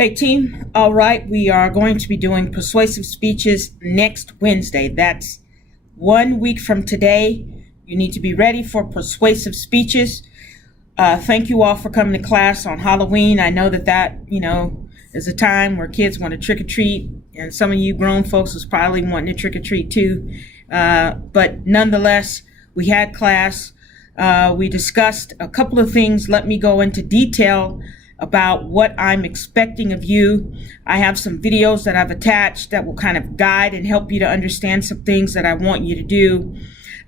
Hey team, all right, we are going to be doing persuasive speeches next Wednesday. That's 1 week from today. You need to be ready for persuasive speeches. Thank you all for coming to class on Halloween. I know that is a time where kids want to trick or treat, and some of you grown folks was probably wanting to trick or treat too. But nonetheless, we had class. We discussed a couple of things. Let me go into detail about what I'm expecting of you. I have some videos that I've attached that will kind of guide and help you to understand some things that I want you to do.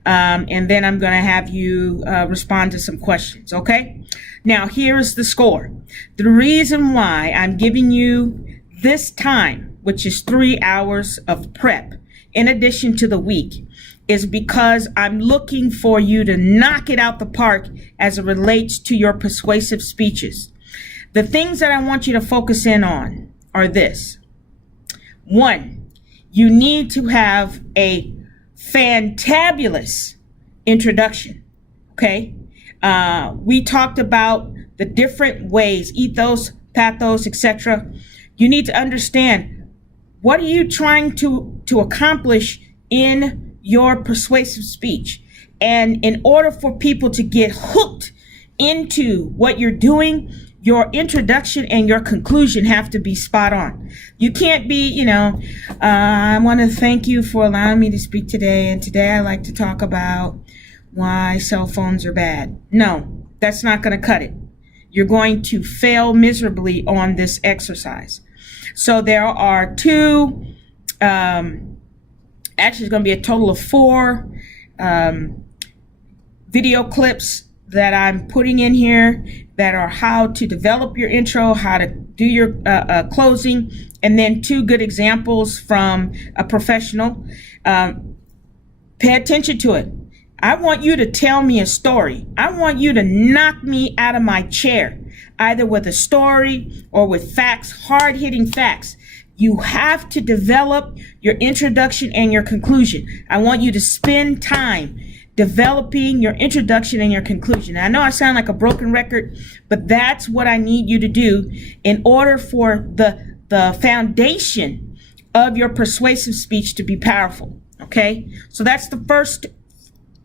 And then I'm going to have you respond to some questions, okay? Now, here's the score. The reason why I'm giving you this time, which is 3 hours of prep, in addition to the week, is because I'm looking for you to knock it out the park as it relates to your persuasive speeches. The things that I want you to focus in on are this. 1, you need to have a fantabulous introduction, okay? We talked about the different ways, ethos, pathos, etc. You need to understand, what are you trying to accomplish in your persuasive speech? And in order for people to get hooked into what you're doing, your introduction and your conclusion have to be spot on. You can't be, I want to thank you for allowing me to speak today. And today I like to talk about why cell phones are bad. No, that's not going to cut it. You're going to fail miserably on this exercise. So there are actually it's going to be a total of 4 video clips that I'm putting in here that are how to develop your intro, how to do your closing, and then 2 good examples from a professional. Pay attention to it. I want you to tell me a story. I want you to knock me out of my chair, either with a story or with facts, hard-hitting facts. You have to develop your introduction and your conclusion. I want you to spend time developing your introduction and your conclusion. I know I sound like a broken record, but that's what I need you to do in order for the foundation of your persuasive speech to be powerful, okay? So that's the first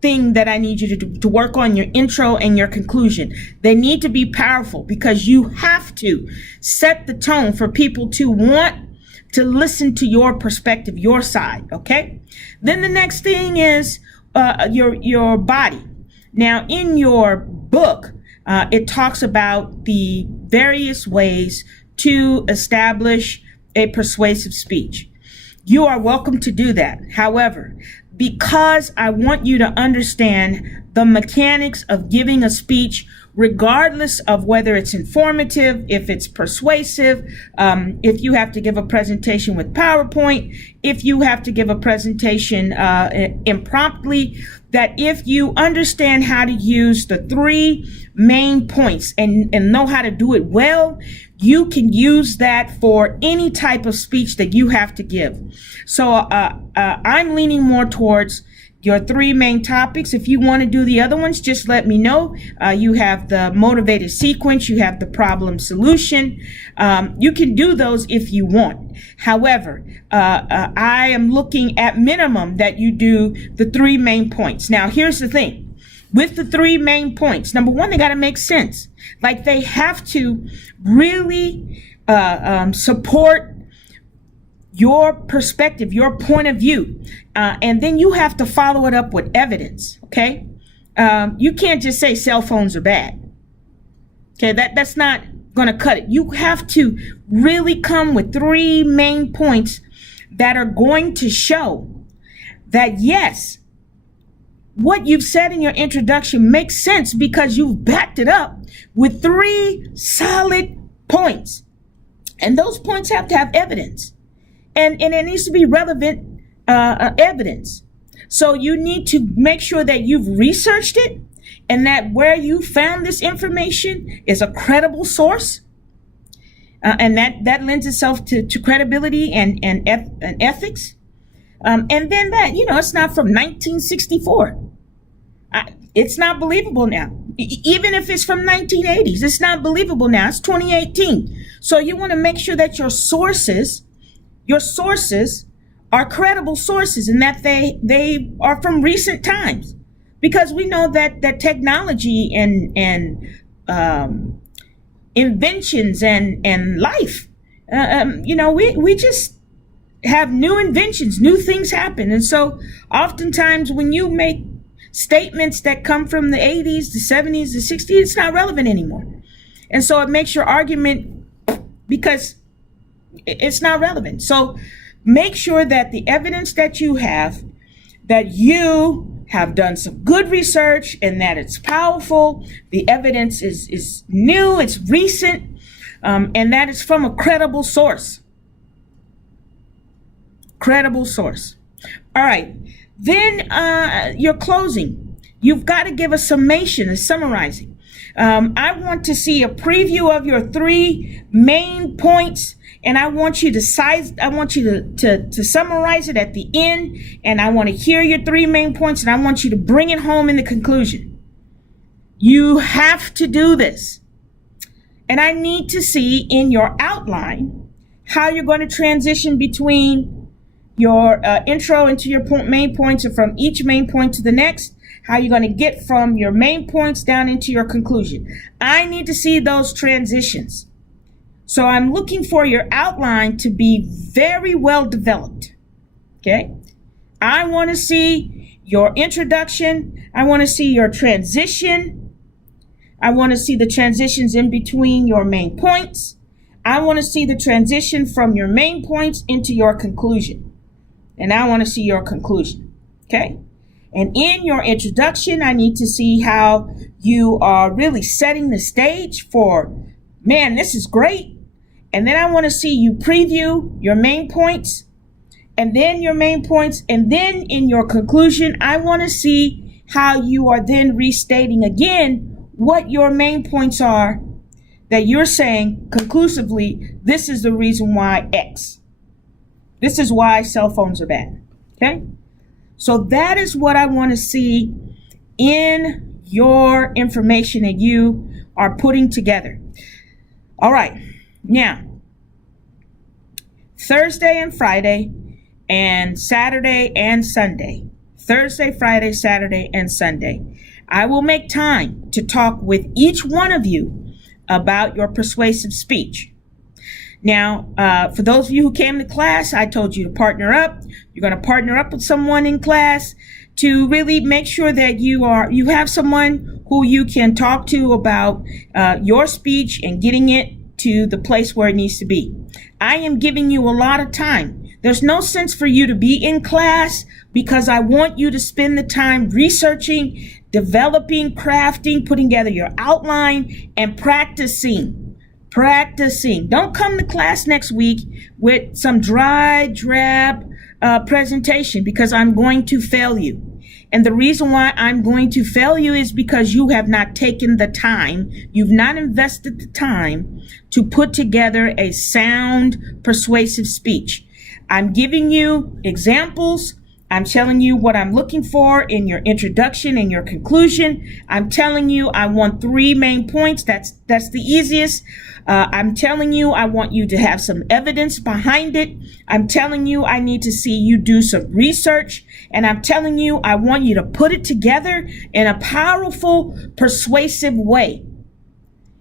thing that I need you to do, to work on your intro and your conclusion. They need to be powerful because you have to set the tone for people to want to listen to your perspective, your side, okay? Then the next thing is your body. Now, in your book, it talks about the various ways to establish a persuasive speech. You are welcome to do that. However, because I want you to understand the mechanics of giving a speech, regardless of whether it's informative, if it's persuasive, if you have to give a presentation with PowerPoint, if you have to give a presentation impromptu, that if you understand how to use the 3 main points and know how to do it well, you can use that for any type of speech that you have to give. So I'm leaning more towards your 3 main topics. If you want to do the other ones, just let me know. You have the motivated sequence, you have the problem solution. You can do those if you want. However, I am looking at minimum that you do the 3 main points. Now, here's the thing. With the 3 main points, number 1, they got to make sense. Like, they have to really support your perspective, your point of view. And then you have to follow it up with evidence, okay? You can't just say cell phones are bad. Okay, that's not going to cut it. You have to really come with 3 main points that are going to show that, yes, what you've said in your introduction makes sense because you've backed it up with 3 solid points. And those points have to have evidence. And it needs to be relevant evidence. So you need to make sure that you've researched it and that where you found this information is a credible source. And that lends itself to credibility and ethics. And then that, it's not from 1964. It's not believable now. Even if it's from 1980s, it's not believable now. It's 2018. So you want to make sure that your sources are credible sources and that they are from recent times, because we know that technology and inventions and life, we just have new inventions, new things happen. And so oftentimes when you make statements that come from the 80s, the 70s, the 60s, it's not relevant anymore. And so it makes your argument, because it's not relevant. So make sure that the evidence that you have done some good research and that it's powerful. The evidence is new, it's recent, and that it's from a credible source. Credible source. All right. Then your closing. You've got to give a summation, a summarizing. I want to see a preview of your 3 main points, and I want you to summarize it at the end, and I want to hear your 3 main points, and I want you to bring it home in the conclusion. You have to do this. And I need to see in your outline how you're going to transition between your intro into your main points, and from each main point to the next, how you're going to get from your main points down into your conclusion. I need to see those transitions. So I'm looking for your outline to be very well developed. Okay? I want to see your introduction. I want to see your transition. I want to see the transitions in between your main points. I want to see the transition from your main points into your conclusion. And I want to see your conclusion. Okay? And in your introduction, I need to see how you are really setting the stage for, man, this is great. And then I want to see you preview your main points, and then your main points. And then in your conclusion, I want to see how you are then restating again what your main points are, that you're saying conclusively, this is the reason why X. This is why cell phones are bad. Okay? So that is what I want to see in your information that you are putting together. All right. Now, Thursday and Friday and Saturday and Sunday. Thursday, Friday, Saturday, and Sunday. I will make time to talk with each one of you about your persuasive speech. Now, for those of you who came to class, I told you to partner up. You're going to partner up with someone in class to really make sure that you have someone who you can talk to about your speech and getting it to the place where it needs to be. I am giving you a lot of time. There's no sense for you to be in class, because I want you to spend the time researching, developing, crafting, putting together your outline, and practicing. Don't come to class next week with some dry, drab presentation, because I'm going to fail you. And the reason why I'm going to fail you is because you have not taken the time, you've not invested the time to put together a sound, persuasive speech. I'm giving you examples. I'm telling you what I'm looking for in your introduction and your conclusion. I'm telling you I want 3 main points. That's the easiest. I'm telling you I want you to have some evidence behind it. I'm telling you I need to see you do some research. And I'm telling you I want you to put it together in a powerful, persuasive way.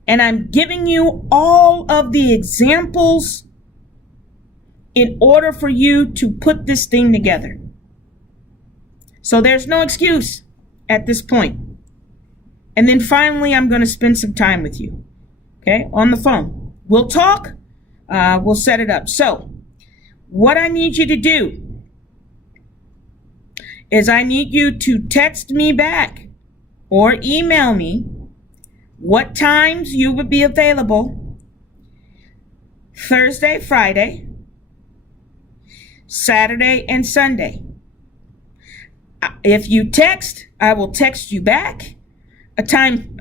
And I'm giving you all of the examples in order for you to put this thing together. So there's no excuse at this point. And then finally, I'm going to spend some time with you, okay, on the phone. We'll talk. We'll set it up. So what I need you to do is I need you to text me back or email me what times you would be available Thursday, Friday, Saturday, and Sunday. If you text, I will text you back a time.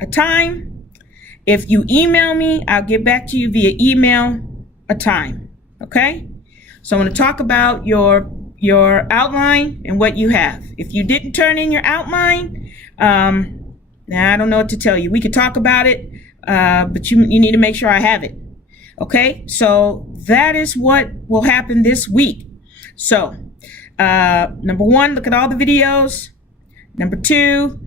If you email me, I'll get back to you via email a time. Okay? So I'm going to talk about your outline and what you have. If you didn't turn in your outline, Now, I don't know what to tell you. We could talk about it, but you need to make sure I have it. Okay, so that is what will happen this week. So, number one, look at all the videos. Number two,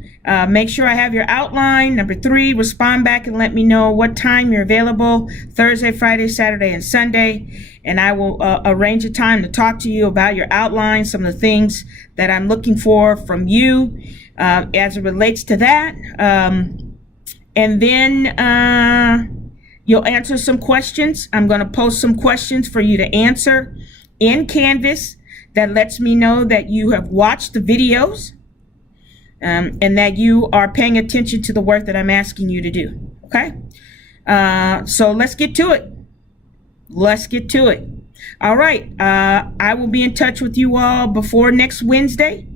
make sure I have your outline. Number three, respond back and let me know what time you're available, Thursday, Friday, Saturday, and Sunday. And I will arrange a time to talk to you about your outline, some of the things that I'm looking for from you as it relates to that. And then you'll answer some questions. I'm going to post some questions for you to answer in Canvas that lets me know that you have watched the videos. And that you are paying attention to the work that I'm asking you to do. Okay? So let's get to it. Let's get to it. All right. I will be in touch with you all before next Wednesday.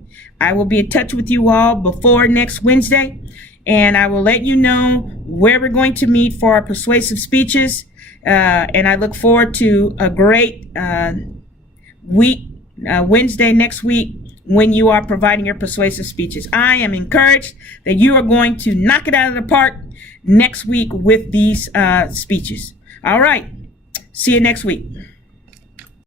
And I will let you know where we're going to meet for our persuasive speeches. And I look forward to a great week, Wednesday next week, when you are providing your persuasive speeches. I am encouraged that you are going to knock it out of the park next week with these speeches. All right. See you next week.